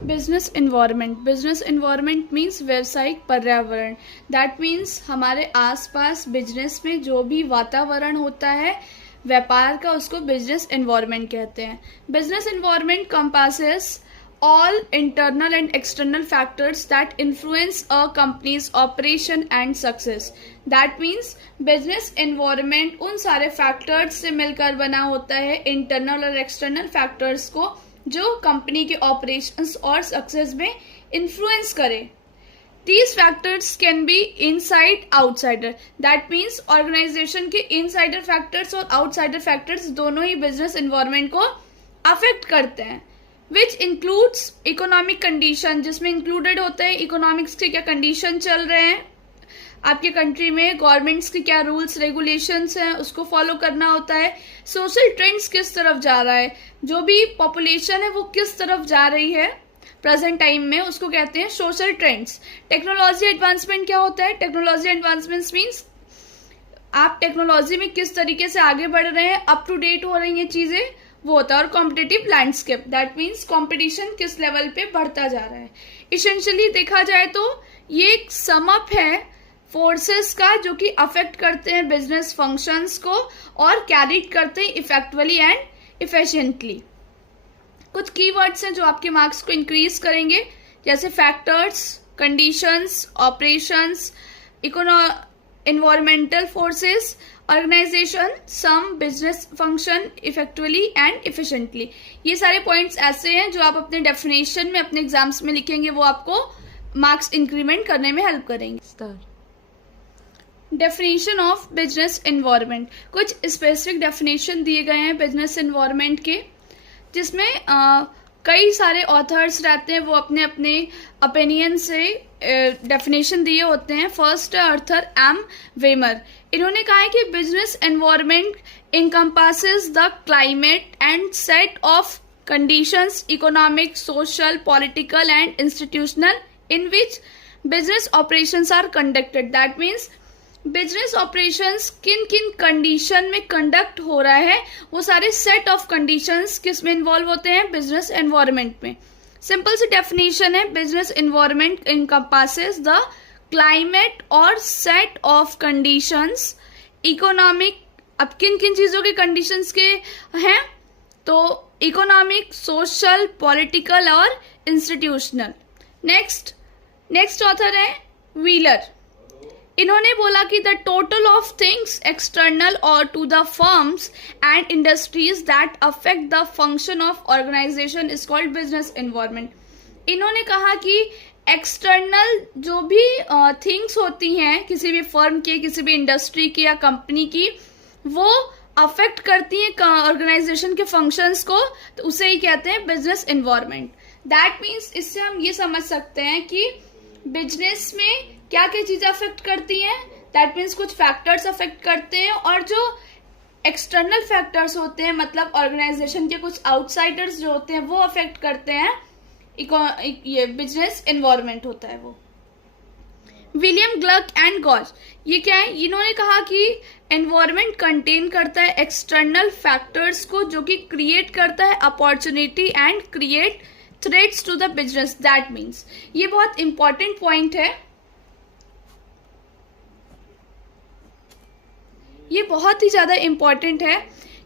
Business environment means व्यावसायिक पर्यावरण। That means हमारे आसपास बिजनेस में जो भी वातावरण होता है व्यापार का, उसको बिजनेस इन्वायरमेंट कहते हैं। Business environment compasses all internal and external factors that influence a company's operation and success. That means business environment उन सारे factors से मिलकर बना होता है, internal और external factors को, जो कंपनी के operations और success में influence करे। These factors can be inside outsider. That means organization के insider factors और outsider factors दोनों ही business environment को affect करते हैं। विच इंक्लूड्स इकोनॉमिक कंडीशन, जिसमें इंक्लूडेड होते हैं इकोनॉमिक्स के क्या कंडीशन चल रहे हैं आपके कंट्री में, गवर्नमेंट्स के क्या रूल्स रेगुलेशंस हैं उसको फॉलो करना होता है, सोशल ट्रेंड्स किस तरफ जा रहा है, जो भी पॉपुलेशन है वो किस तरफ जा रही है प्रेजेंट टाइम में, उसको कहते हैं सोशल ट्रेंड्स। टेक्नोलॉजी एडवांसमेंट क्या होता है? टेक्नोलॉजी एडवांसमेंट मीन्स आप टेक्नोलॉजी में किस तरीके से आगे बढ़ रहे हैं, अप टू डेट हो रही हैं चीजें, वो होता है। और competitive landscape, that means competition किस लेवल पे बढ़ता जा रहा है। इसेंशियली देखा जाए तो ये एक समअप है फोर्सेस का जो कि अफेक्ट करते हैं बिजनेस फंक्शंस को और कैरिड करते हैं इफेक्टिवली एंड इफिशिएंटली। कुछ कीवर्ड्स हैं जो आपके मार्क्स को इंक्रीज करेंगे, जैसे factors, conditions, operations, environmental forces, organization, some business function effectively and efficiently। ये सारे पॉइंट्स ऐसे हैं जो आप अपने डेफिनेशन में अपने एग्जाम्स में लिखेंगे, वो आपको मार्क्स इंक्रीमेंट करने में हेल्प करेंगे। डेफिनेशन ऑफ बिजनेस एनवायरनमेंट, कुछ स्पेसिफिक डेफिनेशन दिए गए हैं बिजनेस एनवायरनमेंट के, जिसमें कई सारे ऑथर्स रहते हैं, वो अपने अपने ओपिनियन से डेफिनेशन दिए होते हैं। फर्स्ट आर्थर एम वेमर, इन्होंने कहा है कि business environment encompasses the climate and set of conditions, economic, social, political and institutional, in which business operations are conducted। That means business operations किन किन कंडीशन में कंडक्ट हो रहा है, वो सारे सेट ऑफ कंडीशंस किस में इन्वॉल्व होते हैं? बिजनेस एनवायरनमेंट में। सिंपल सी डेफिनेशन है, business environment encompasses the climate और सेट ऑफ कंडीशंस, इकोनॉमिक, अब किन किन चीजों के कंडीशंस के हैं? तो इकोनॉमिक, सोशल, पॉलिटिकल और इंस्टीट्यूशनल। नेक्स्ट ऑथर है व्हीलर, इन्होंने बोला कि the total of things external और to the firms and industries that affect the function of organisation is called business environment. इन्होंने कहा कि एक्सटर्नल जो भी थिंग्स होती हैं किसी भी फर्म की, किसी भी इंडस्ट्री की या कंपनी की, वो अफेक्ट करती हैं ऑर्गेनाइजेशन के फंक्शंस को, तो उसे ही कहते हैं बिजनेस एनवायरनमेंट। दैट मीन्स इससे हम ये समझ सकते हैं कि बिजनेस में क्या क्या चीजें अफेक्ट करती हैं। दैट मीन्स कुछ फैक्टर्स अफेक्ट करते हैं, और जो एक्सटर्नल फैक्टर्स होते हैं, मतलब ऑर्गेनाइजेशन के कुछ आउटसाइडर्स जो होते हैं, वो अफेक्ट करते हैं ये बिजनेस एनवायरनमेंट होता है वो। विलियम ग्लक एंड गॉज, ये क्या है? इन्होंने कहा कि एनवायरनमेंट कंटेन करता है एक्सटर्नल फैक्टर्स को, जो कि क्रिएट करता है opportunity and create threats to the business. That means ये बहुत इंपॉर्टेंट पॉइंट है, ये बहुत ही ज्यादा इंपॉर्टेंट है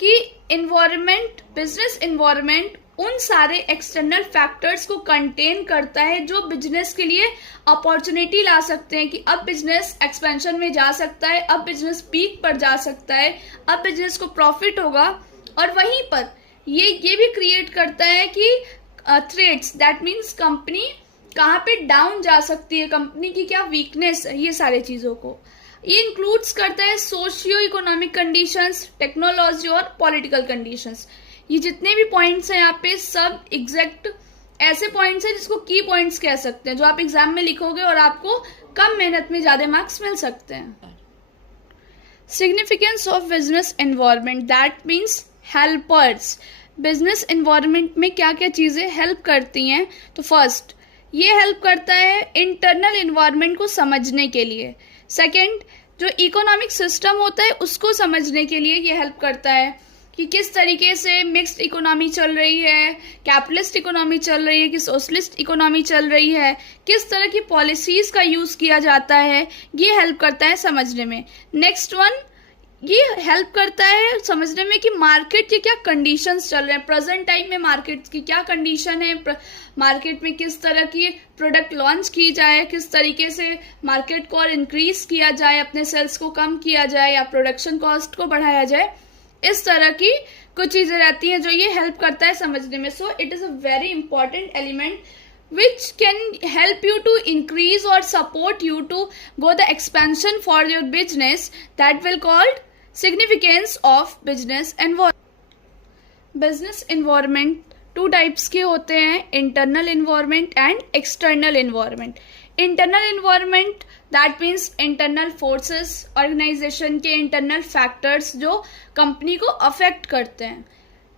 कि एनवायरनमेंट, बिजनेस एनवायरनमेंट उन सारे एक्सटर्नल फैक्टर्स को कंटेन करता है जो बिजनेस के लिए अपॉर्चुनिटी ला सकते हैं, कि अब बिजनेस एक्सपेंशन में जा सकता है, अब बिजनेस पीक पर जा सकता है, अब बिजनेस को प्रॉफिट होगा। और वहीं पर ये भी क्रिएट करता है कि थ्रेट्स, दैट मीन्स कंपनी कहाँ पे डाउन जा सकती है, कंपनी की क्या वीकनेस है, ये सारे चीजों को ये इंक्लूड्स करता है। सोशियो इकोनॉमिक कंडीशंस, टेक्नोलॉजी और पॉलिटिकल कंडीशंस, ये जितने भी पॉइंट्स हैं यहाँ पे सब एग्जैक्ट ऐसे पॉइंट्स हैं जिसको की पॉइंट्स कह सकते हैं, जो आप एग्जाम में लिखोगे और आपको कम मेहनत में ज्यादा मार्क्स मिल सकते हैं। Significance of business environment, that means helpers. Business environment में क्या क्या चीजें हेल्प करती हैं? तो फर्स्ट, ये हेल्प करता है इंटरनल एनवायरनमेंट को समझने के लिए। सेकेंड, जो इकोनॉमिक सिस्टम होता है उसको समझने के लिए ये हेल्प करता है। कि किस तरीके से मिक्स्ड इकोनॉमी चल रही है, कैपिटलिस्ट इकोनॉमी चल रही है कि सोशलिस्ट इकोनॉमी चल रही है, किस तरह की पॉलिसीज का यूज किया जाता है, ये हेल्प करता है समझने में। नेक्स्ट वन, ये हेल्प करता है समझने में कि मार्केट के क्या कंडीशंस चल रहे हैं, प्रेजेंट टाइम में मार्केट की क्या कंडीशन है, मार्केट में किस तरह की प्रोडक्ट लॉन्च की जाए, किस तरीके से मार्केट को और इंक्रीज किया जाए, अपने सेल्स को कम किया जाए या प्रोडक्शन कॉस्ट को बढ़ाया जाए। इस तरह की कुछ चीजें रहती हैं जो ये हेल्प करता है समझने में। So it is a very important element which can help you to increase or support you to go the expansion for your business, that will called significance of business environment. Business environment two types के होते हैं, internal environment and external environment. Internal environment that means internal forces, organization के internal factors जो company को affect करते हैं।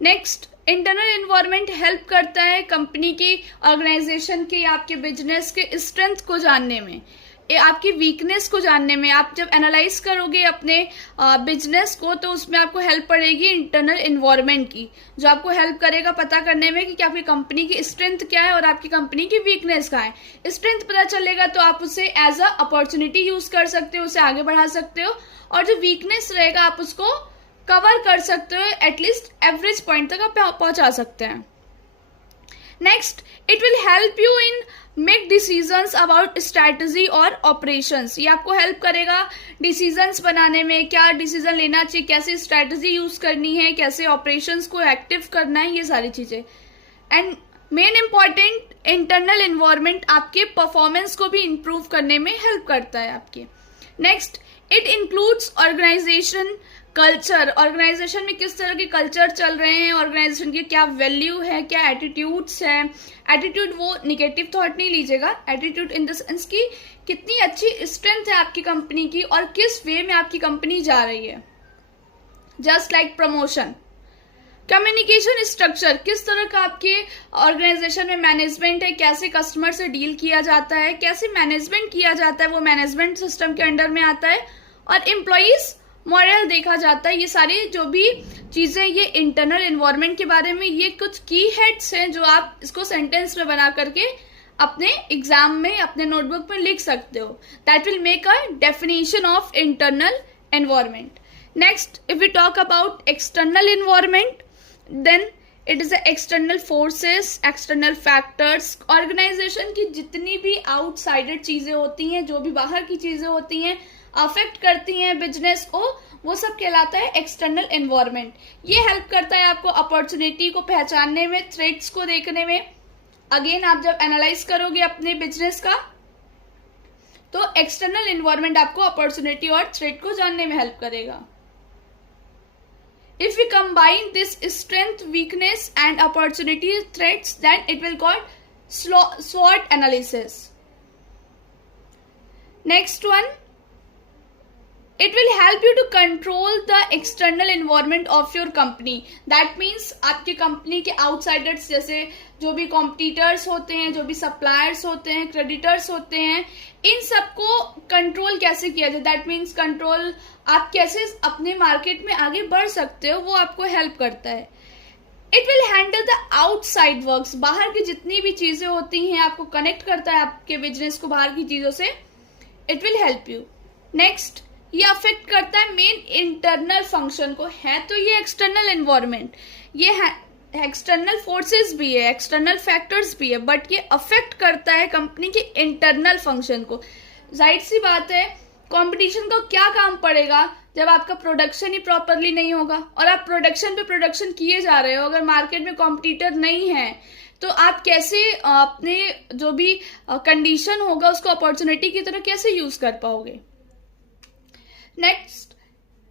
Next, internal environment help करता है कंपनी की, ऑर्गेनाइजेशन के, आपके बिजनेस के स्ट्रेंथ को जानने में, आपकी वीकनेस को जानने में। आप जब एनालाइज करोगे अपने बिजनेस को तो उसमें आपको हेल्प पड़ेगी इंटरनल एनवायरनमेंट की, जो आपको हेल्प करेगा पता करने में कि आपकी कंपनी की स्ट्रेंथ क्या है और आपकी कंपनी की वीकनेस क्या है। स्ट्रेंथ पता चलेगा तो आप उसे एज अ अपॉर्चुनिटी यूज कर सकते हो, उसे आगे बढ़ा सकते हो, और जो वीकनेस रहेगा आप उसको कवर कर सकते हो, एटलीस्ट एवरेज पॉइंट तक आप पहुंचा सकते हैं। Next, it will help you in make decisions about strategy और ऑपरेशंस। ये आपको हेल्प करेगा डिसीजंस बनाने में, क्या डिसीजन लेना चाहिए, कैसे स्ट्रैटेजी यूज करनी है, कैसे ऑपरेशंस को एक्टिव करना है, ये सारी चीजें। And main important, internal environment आपके परफॉर्मेंस को भी इंप्रूव करने में हेल्प करता है आपके। Next, it includes organization culture. Organization में किस तरह के कल्चर चल रहे हैं, ऑर्गेनाइजेशन की क्या वैल्यू है, क्या एटीट्यूड्स है। एटीट्यूड वो निगेटिव थॉट नहीं लीजिएगा, एटीट्यूड इन द सेंस की कितनी अच्छी स्ट्रेंथ है आपकी कंपनी की और किस वे में आपकी कंपनी जा रही है। Just like promotion. Communication structure, किस तरह का आपके ऑर्गेनाइजेशन में मैनेजमेंट है, कैसे कस्टमर से डील किया जाता है, कैसे मैनेजमेंट किया जाता है, वो मैनेजमेंट सिस्टम के अंडर में आता है। और एम्प्लॉइज मॉरल देखा जाता है। ये सारी जो भी चीजें, ये इंटरनल एनवायरनमेंट के बारे में, ये कुछ की हेड्स हैं जो आप इसको सेंटेंस में बना करके अपने एग्जाम में, अपने नोटबुक में लिख सकते हो। That will make a definition of internal environment. Next, if we talk about external environment, then it is the external forces, external factors. Organization की जितनी भी आउटसाइडर चीजें होती हैं, जो भी बाहर की चीजें होती हैं, अफेक्ट करती हैं बिजनेस को, वो सब कहलाता है एक्सटर्नल एनवायरनमेंट। ये हेल्प करता है आपको अपॉर्चुनिटी को पहचानने में, थ्रेट्स को देखने में। अगेन, आप जब एनालाइज करोगे अपने बिजनेस का तो एक्सटर्नल एनवायरनमेंट आपको अपॉर्चुनिटी और थ्रेट को जानने में हेल्प करेगा। If we combine this strength, weakness and opportunity threats, then it will called SWOT analysis. Next one, it will help you to control the external environment of your company. That means आपकी company के outsiders, जैसे जो भी competitors होते हैं, जो भी suppliers होते हैं, क्रेडिटर्स होते हैं, इन सबको कंट्रोल कैसे किया जाए। दैट मीन्स कंट्रोल, आप कैसे अपने मार्केट में आगे बढ़ सकते हो, वो आपको हेल्प करता है। It will handle the outside works, बाहर की जितनी भी चीजें होती हैं, आपको कनेक्ट करता है आपके बिजनेस को बाहर की चीजों से। It will help you. Next, ये अफेक्ट करता है मेन इंटरनल फंक्शन को। है तो ये एक्सटर्नल एनवायरनमेंट, ये एक्सटर्नल फोर्सेस भी है, एक्सटर्नल फैक्टर्स भी है, बट ये अफेक्ट करता है कंपनी के इंटरनल फंक्शन को। जाहिर सी बात है, कंपटीशन को क्या काम पड़ेगा जब आपका प्रोडक्शन ही प्रॉपरली नहीं होगा और आप प्रोडक्शन पे प्रोडक्शन किए जा रहे हो। अगर मार्केट में कॉम्पिटिटर नहीं है तो आप कैसे अपने जो भी कंडीशन होगा उसको अपॉर्चुनिटी की तरह कैसे यूज कर पाओगे। Next,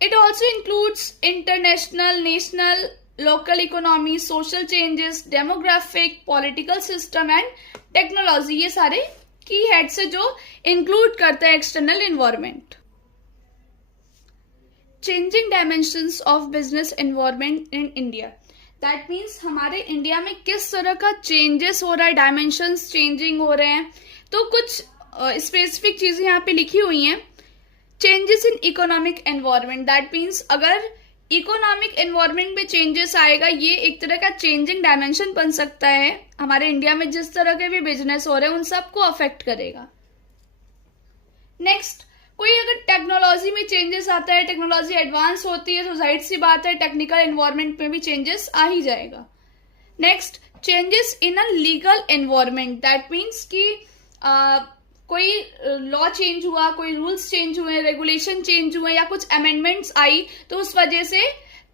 it also includes international, national, local economy, social changes, demographic, political system and technology। ये सारे की हेड्स है जो इंक्लूड करता है external environment. Changing dimensions of business environment in India, that means हमारे इंडिया में किस तरह का चेंजेस हो रहा है, डायमेंशंस चेंजिंग हो रहे हैं। तो कुछ स्पेसिफिक चीजें यहाँ पे लिखी हुई हैं। Changes in economic environment, that means अगर इकोनॉमिक एनवायरनमेंट में चेंजेस आएगा, ये एक तरह का चेंजिंग डायमेंशन बन सकता है। हमारे इंडिया में जिस तरह के भी बिजनेस हो रहे हैं उन सबको अफेक्ट करेगा। नेक्स्ट, कोई अगर टेक्नोलॉजी में चेंजेस आता है, टेक्नोलॉजी एडवांस होती है तो जाहिर सी बात है टेक्निकल एनवायरनमेंट में भी चेंजेस आ ही जाएगा। Next, changes in a legal environment, that means कि कोई लॉ चेंज हुआ, कोई रूल्स चेंज हुए, रेगुलेशन चेंज हुए या कुछ अमेंडमेंट्स आई, तो उस वजह से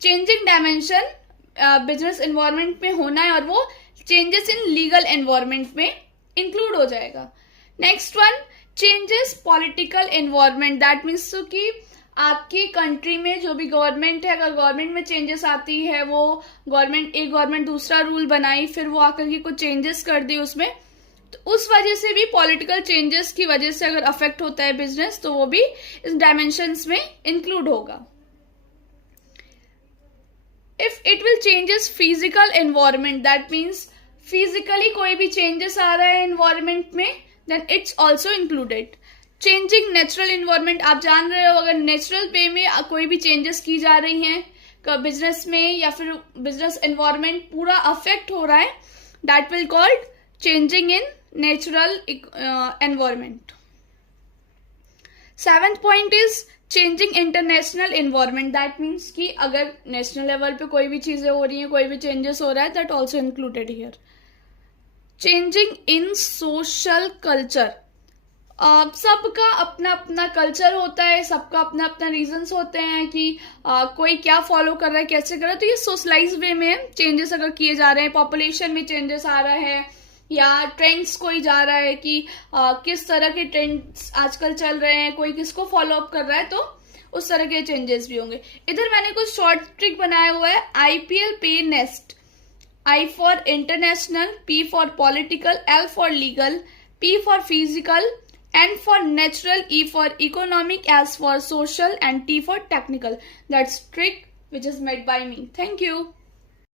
चेंजिंग डायमेंशन बिजनेस एनवायरनमेंट में होना है और वो चेंजेस इन लीगल एनवायरनमेंट में इंक्लूड हो जाएगा। Next one, changes political environment, that means कि आपकी कंट्री में जो भी गवर्नमेंट है, अगर गवर्नमेंट में चेंजेस आती है, वो गवर्नमेंट दूसरा रूल बनाई, फिर वो आकर के कुछ चेंजेस कर दी उसमें, तो उस वजह से भी पॉलिटिकल चेंजेस की वजह से अगर अफेक्ट होता है बिजनेस, तो वो भी इस डायमेंशंस में इंक्लूड होगा। If it will changes physical environment, that means physically कोई भी चेंजेस आ रहा है एनवायरनमेंट में, then it's also included. Changing natural environment, आप जान रहे हो अगर नेचुरल वे में कोई भी चेंजेस की जा रही हैं बिजनेस में या फिर बिजनेस एनवायरनमेंट पूरा अफेक्ट हो रहा है, that will called changing in natural environment. Seventh point is changing international environment, that means कि अगर नेशनल लेवल पे कोई भी चीजें हो रही हैं, कोई भी चेंजेस हो रहा है, that also included here. Changing in social culture, सबका अपना अपना कल्चर होता है, सबका अपना अपना रीजंस होते हैं कि कोई क्या फॉलो कर रहा है, कैसे कर रहा है, तो ये सोशलाइज वे में चेंजेस अगर किए जा रहे हैं, पॉपुलेशन में चेंजेस आ रहा है या ट्रेंड्स कोई जा रहा है कि किस तरह के ट्रेंड्स आजकल चल रहे हैं, कोई किसको फॉलो अप कर रहा है, तो उस तरह के चेंजेस भी होंगे। इधर मैंने कुछ शॉर्ट ट्रिक बनाया हुआ है। IPL पे nest, I for international, P for political, L for legal, P for physical, N for natural, E for economic, S for social, and T for technical. That's trick which is made by me. Thank you.